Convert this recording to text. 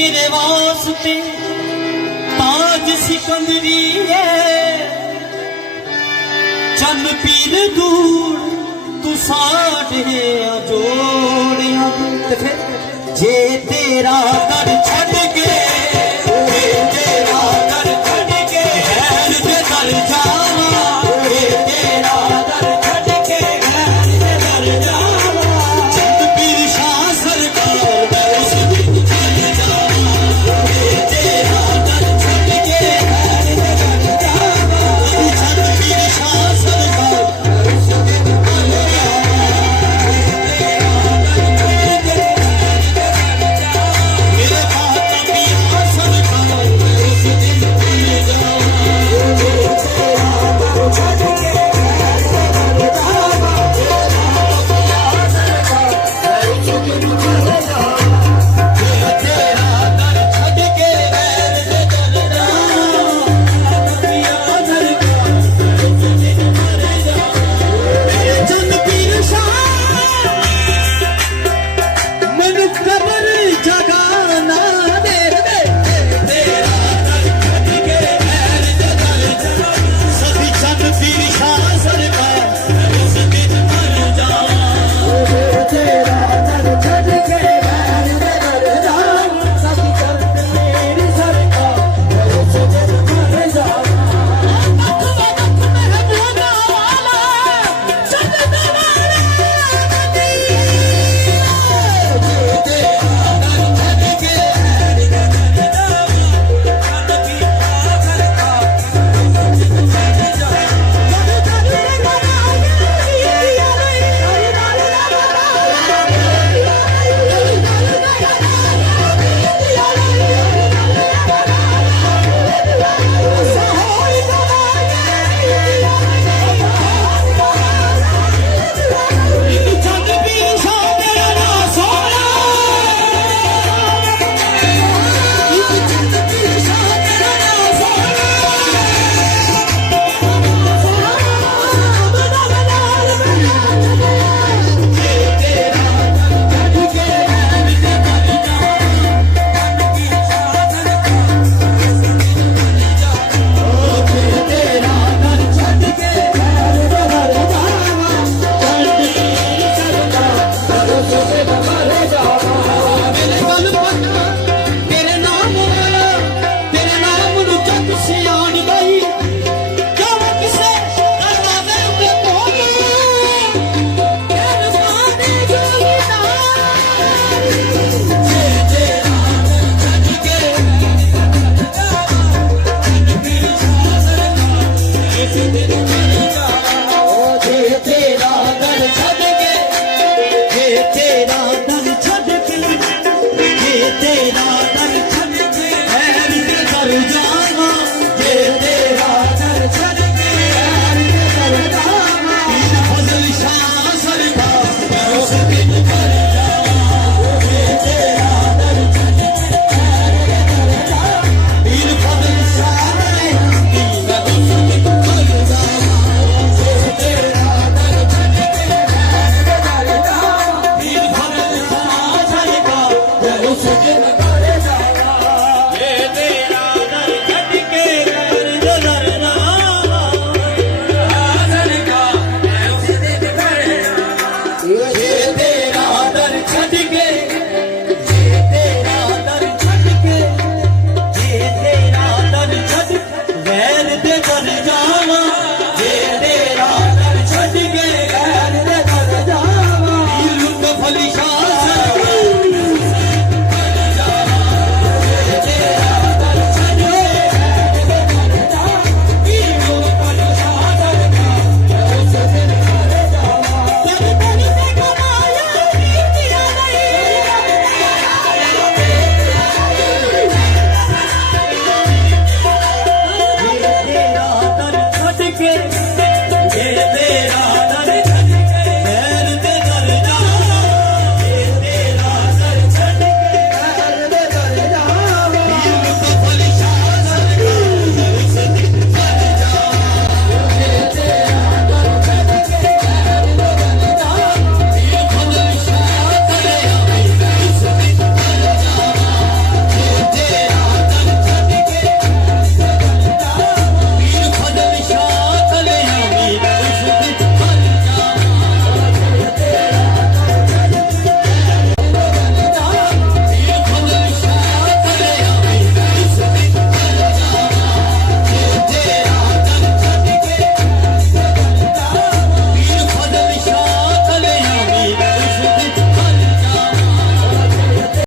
मेरे वास्ते ताज सिकंदरी है चन पीर दूर तू साढ़े जोड़िया जे तेरा दर छड़ के तेरा दर छड़ के गैर दे दर जावा तेरा दर छड़ के गैर दे दर जावा चंद पीर शाह सरकार उस दिन चल जावा तेरा दर छड़ के गैर दे दर जावा चंद पीर शाह सरकार उस दिन चल जावा मेरे खाता पिया सरकार उस दिन चल तेरा दर